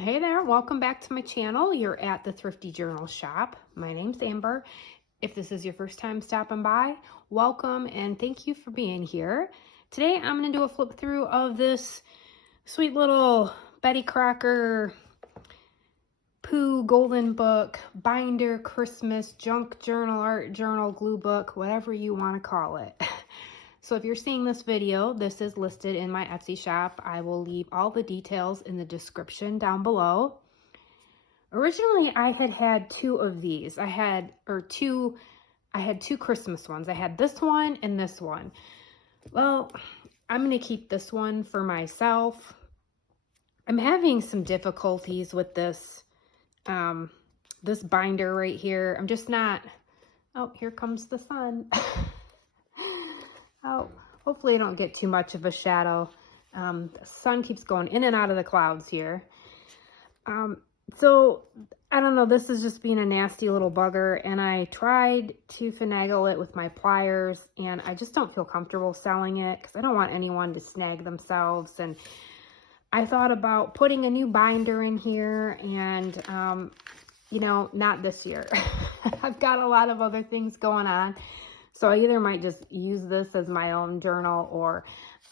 Hey there, welcome back to my channel. You're at the Thrifty Journal Shop. My name's Amber. If this is your first time stopping by, welcome and thank you for being here. Today I'm going to do a flip through of this sweet little Betty Crocker Pooh Golden Book binder, Christmas, junk journal, art journal, glue book, whatever you want to call it. So if you're seeing this video, this is listed in my Etsy shop. I will leave all the details in the description down below. Originally, I had two of these. I had two Christmas ones. I had this one and this one. Well, I'm going to keep this one for myself. I'm having some difficulties with this, this binder right here. I'm just not, oh, here comes the sun. Oh, hopefully I don't get too much of a shadow. The sun keeps going in and out of the clouds here. So I don't know, this is just being a nasty little bugger, and I tried to finagle it with my pliers, and I just don't feel comfortable selling it because I don't want anyone to snag themselves. And I thought about putting a new binder in here, and you know, not this year. I've got a lot of other things going on. So I either might just use this as my own journal, or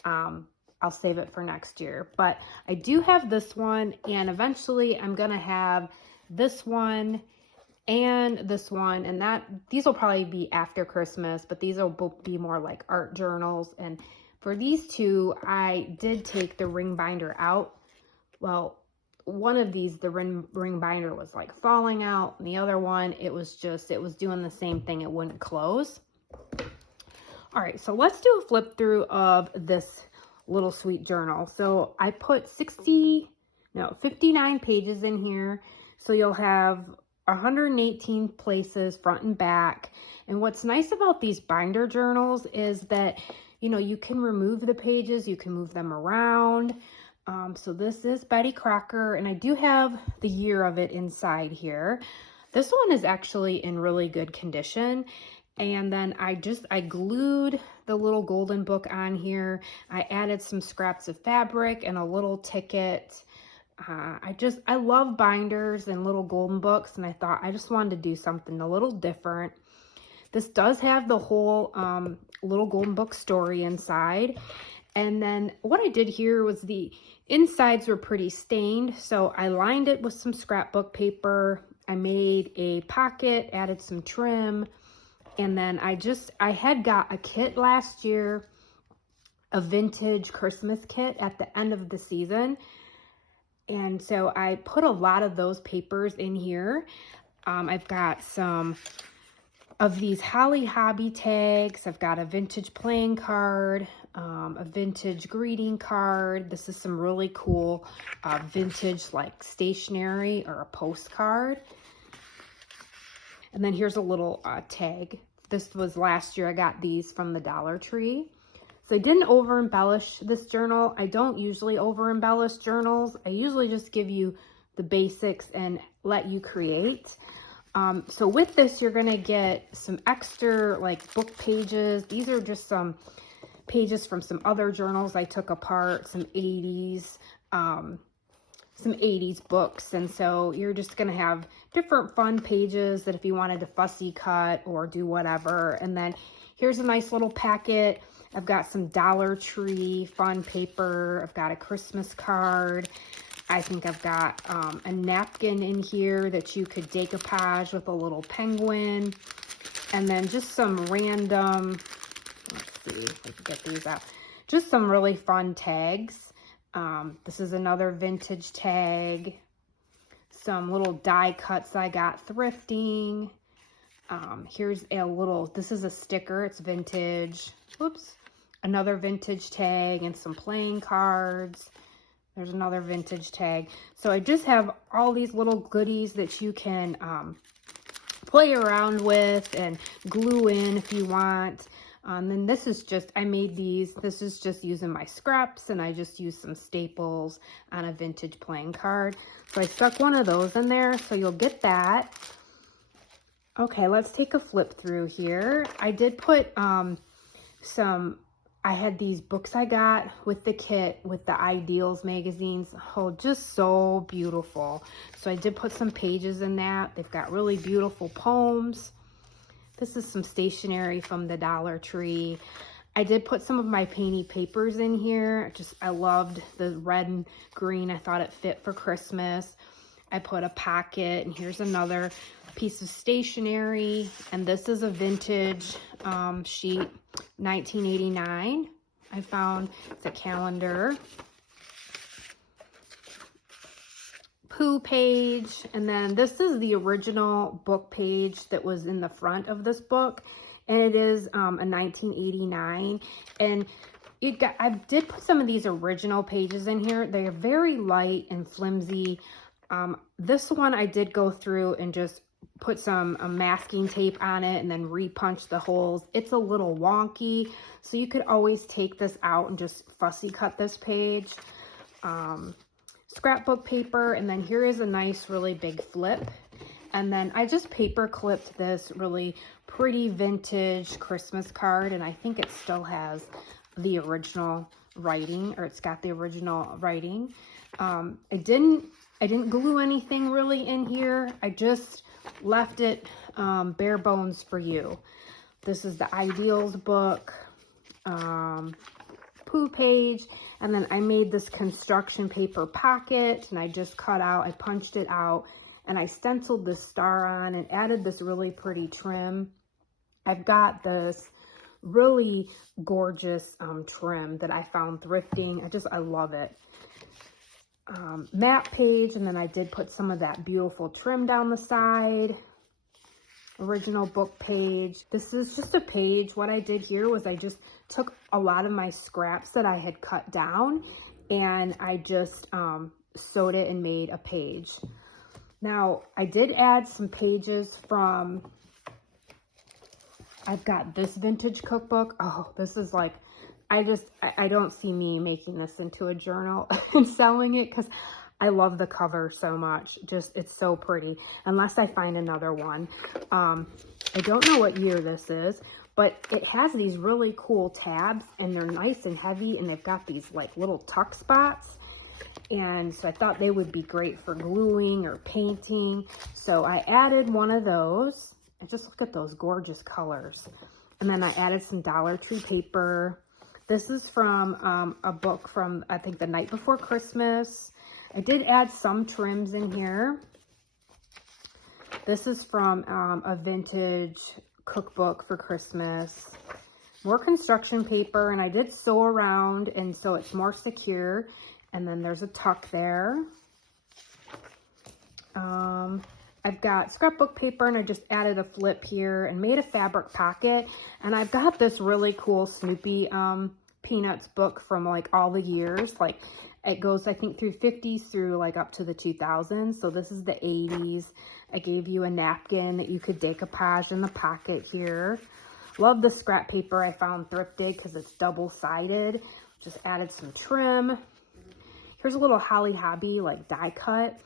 I'll save it for next year. But I do have this one, and eventually I'm going to have this one and this one. And these will probably be after Christmas, but these will be more like art journals. And for these two, I did take the ring binder out. Well, one of these, the ring binder was like falling out, and the other one, it was doing the same thing. It wouldn't close. All right, so let's do a flip through of this little sweet journal. So I put 59 pages in here. So you'll have 118 places front and back. And what's nice about these binder journals is that, you know, you can remove the pages, you can move them around. So this is Betty Crocker, and I do have the year of it inside here. This one is actually in really good condition. And then I glued the Little Golden Book on here. I added some scraps of fabric and a little ticket. I love binders and little golden books, and I thought I just wanted to do something a little different. This does have the whole Little Golden Book story inside. And then what I did here was the insides were pretty stained, so I lined it with some scrapbook paper. I made a pocket, added some trim. And then I had got a kit last year, a vintage Christmas kit at the end of the season. And so I put a lot of those papers in here. I've got some of these Holly Hobby tags. I've got a vintage playing card, a vintage greeting card. This is some really cool vintage like stationery or a postcard. And then here's a little tag. This was last year. I got these from the Dollar Tree. So I didn't over embellish this journal. I don't usually over embellish journals. I usually just give you the basics and let you create. So with this, you're gonna get some extra like book pages. These are just some pages from some other journals I took apart, some 80s books. And so you're just going to have different fun pages that if you wanted to fussy cut or do whatever. And then here's a nice little packet. I've got some Dollar Tree fun paper. I've got a Christmas card. I think I've got a napkin in here that you could decoupage with a little penguin. And then just some random, let's see if I can get these out. Just some really fun tags. This is another vintage tag. Some little die cuts I got thrifting. Here's a little, this is a sticker, it's vintage. Oops. Another vintage tag and some playing cards. There's another vintage tag. So I just have all these little goodies that you can play around with and glue in if you want. And this is just, I made these, this is just using my scraps, and I just used some staples on a vintage playing card. So I stuck one of those in there, so you'll get that. Okay, let's take a flip through here. I did put some I had these books I got with the kit with the Ideals magazines. Oh, just so beautiful. So I did put some pages in that. They've got really beautiful poems. This is some stationery from the Dollar Tree. I did put some of my painty papers in here. I loved the red and green. I thought it fit for Christmas. I put a pocket, and here's another piece of stationery. And this is a vintage sheet, 1989. I found it's a calendar. Pooh page, and then this is the original book page that was in the front of this book, and it is a 1989. And I did put some of these original pages in here. They are very light and flimsy. This one I did go through and just put some masking tape on it and then repunch the holes. It's a little wonky, so you could always take this out and just fussy cut this page. Scrapbook paper, and then here is a nice really big flip, and then I just paper clipped this really pretty vintage Christmas card, and I think it still has the original writing, or it's got the original writing. I didn't glue anything really in here. I just left it bare bones for you. This is the Ideals book. Pooh page, and then I made this construction paper pocket, and I just I punched it out, and I stenciled this star on and added this really pretty trim. I've got this really gorgeous trim that I found thrifting. I love it. Map page, and then I did put some of that beautiful trim down the side. Original book page. This is just a page. What I did here was I just took a lot of my scraps that I had cut down, and I just sewed it and made a page. Now, I did add some pages from, I've got this vintage cookbook. Oh, this is like, I don't see me making this into a journal and selling it, because I love the cover so much. It's so pretty, unless I find another one. I don't know what year this is, but it has these really cool tabs, and they're nice and heavy, and they've got these like little tuck spots. And so I thought they would be great for gluing or painting. So I added one of those, and just look at those gorgeous colors. And then I added some Dollar Tree paper. This is from a book from, I think, the night before Christmas. I did add some trims in here. This is from a vintage cookbook for Christmas. More construction paper, and I did sew around, and so it's more secure. And then there's a tuck there. I've got scrapbook paper, and I just added a flip here and made a fabric pocket. And I've got this really cool Snoopy Peanuts book from like all the years. Like it goes, I think, through 50s through like up to the 2000s. So this is the 80s. I gave you a napkin that you could decoupage in the pocket here. Love the scrap paper I found thrifted because it's double-sided. Just added some trim. Here's a little Holly Hobby like die cut,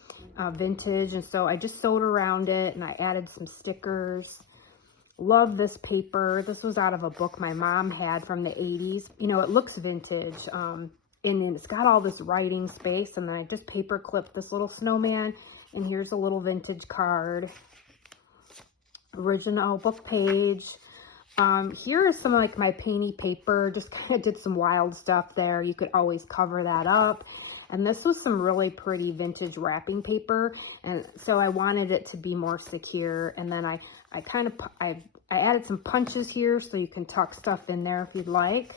vintage, and so I just sewed around it, and I added some stickers. Love this paper. This was out of a book my mom had from the 80s. You know, it looks vintage, and it's got all this writing space, and then I just paper clipped this little snowman, and here's a little vintage card. Original book page. Here is some like my painty paper. Just kind of did some wild stuff there. You could always cover that up. And this was some really pretty vintage wrapping paper, and so I wanted it to be more secure. And then I added some punches here so you can tuck stuff in there if you'd like.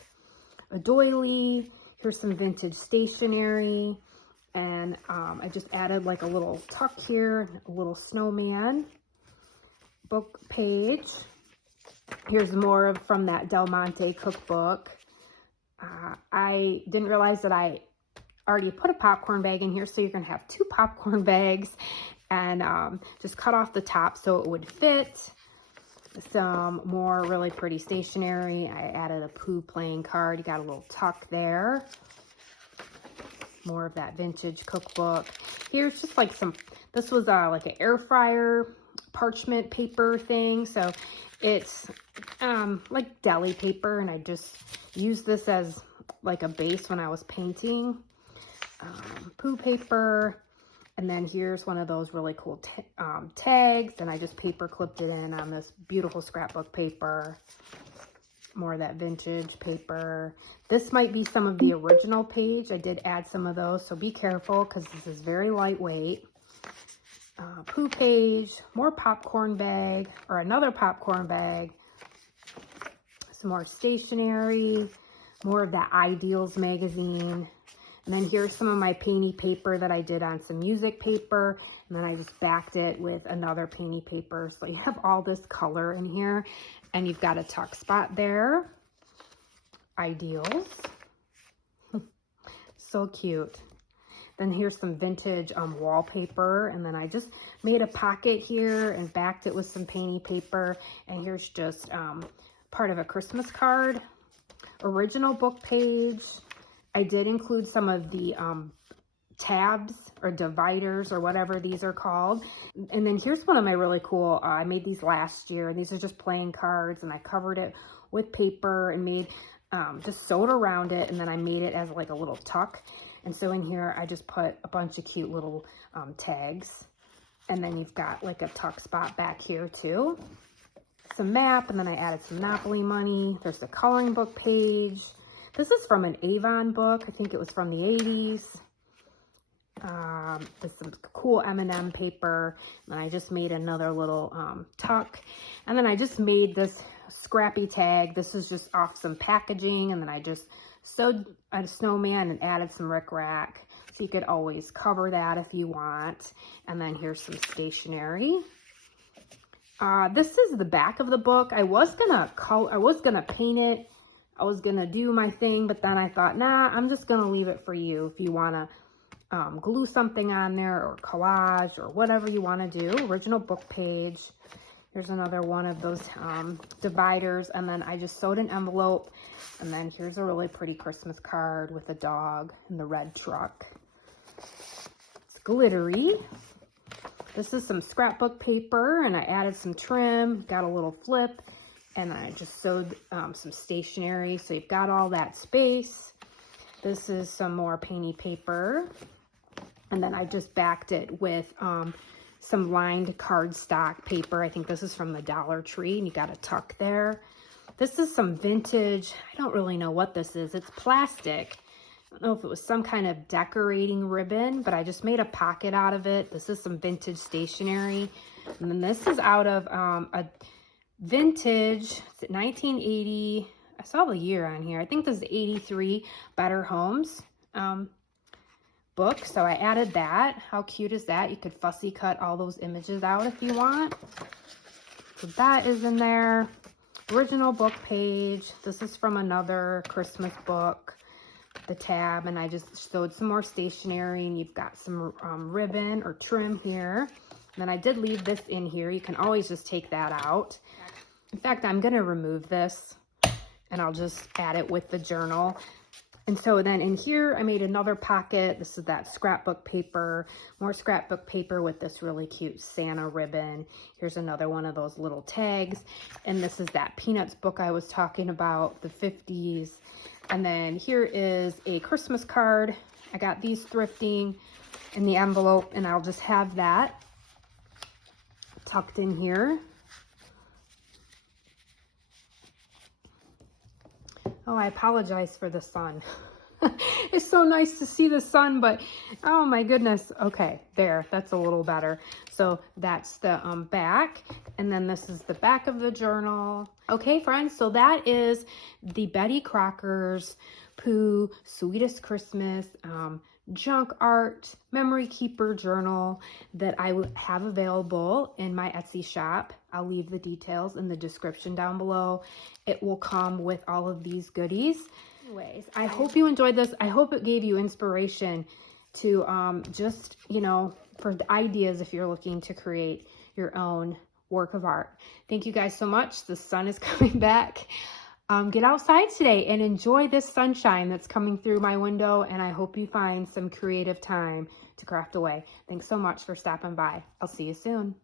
A doily. Here's some vintage stationery, and I just added like a little tuck here, a little snowman. Book page. Here's more from that Del Monte cookbook. I didn't realize that I already put a popcorn bag in here, so you're going to have 2 popcorn bags, and just cut off the top so it would fit. Some more really pretty stationery. I added a Pooh playing card. You got a little tuck there. More of that vintage cookbook. Here's just like this was like an air fryer parchment paper thing. So It's like deli paper, and I just used this as like a base when I was painting. Pooh paper, and then here's one of those really cool tags, and I just paper clipped it in on this beautiful scrapbook paper. More of that vintage paper. This might be some of the original page. I did add some of those, so be careful because this is very lightweight. Pooh page, more popcorn bag, or another popcorn bag, some more stationery, more of that Ideals magazine. And then here's some of my painty paper that I did on some music paper. And then I just backed it with another painty paper. So you have all this color in here. And you've got a tuck spot there. Ideals. So cute. Then here's some vintage wallpaper. And then I just made a pocket here and backed it with some painty paper. And here's just part of a Christmas card. Original book page. I did include some of the tabs or dividers or whatever these are called. And then here's one of my really cool, I made these last year, and these are just playing cards, and I covered it with paper and made, just sewed around it, and then I made it as like a little tuck. And so in here, I just put a bunch of cute little tags. And then you've got like a tuck spot back here too. Some map, and then I added some Monopoly money. There's the coloring book page. This is from an Avon book. I think it was from the 80s. There's some cool M&M paper. And I just made another little tuck. And then I just made this scrappy tag. This is just off some packaging. And then I just sewed a snowman and added some rickrack. So you could always cover that if you want. And then here's some stationery. This is the back of the book. I was gonna paint it. I was gonna do my thing, but then I thought, nah, I'm just gonna leave it for you if you wanna glue something on there or collage or whatever you wanna do. Original book page. Here's another one of those dividers, and then I just sewed an envelope, and then here's a really pretty Christmas card with a dog and the red truck. It's glittery. This is some scrapbook paper, and I added some trim, got a little flip, and I just sewed some stationery, so you've got all that space. This is some more painty paper, and then I just backed it with some lined cardstock paper. I think this is from the Dollar Tree, and you got a tuck there. This is some vintage, I don't really know what this is. It's plastic. I don't know if it was some kind of decorating ribbon, but I just made a pocket out of it. This is some vintage stationery. And then this is out of a vintage, it's 1980, I saw the year on here. I think this is 83 Better Homes book. So I added that. How cute is that? You could fussy cut all those images out if you want. So that is in there. Original book page. This is from another Christmas book. The tab, and I just sewed some more stationery, and you've got some ribbon or trim here. And then I did leave this in here. You can always just take that out. In fact, I'm going to remove this, and I'll just add it with the journal. And so then in here, I made another pocket. This is that scrapbook paper, more scrapbook paper with this really cute Santa ribbon. Here's another one of those little tags. And this is that Peanuts book I was talking about, the 50s. And then here is a Christmas card. I got these thrifting in the envelope, and I'll just have that tucked in here. Oh, I apologize for the sun. It's so nice to see the sun, but oh my goodness. Okay, there, that's a little better. So that's the back, and then this is the back of the journal. Okay, friends, so that is the Betty Crocker's Pooh Sweetest Christmas junk art memory keeper journal that I have available in my Etsy shop. I'll leave the details in the description down below. It will come with all of these goodies. Anyways, I hope you enjoyed this. I hope it gave you inspiration to just, you know, for the ideas if you're looking to create your own work of art. Thank you guys so much. The sun is coming back. Get outside today and enjoy this sunshine that's coming through my window, and I hope you find some creative time to craft away. Thanks so much for stopping by. I'll see you soon.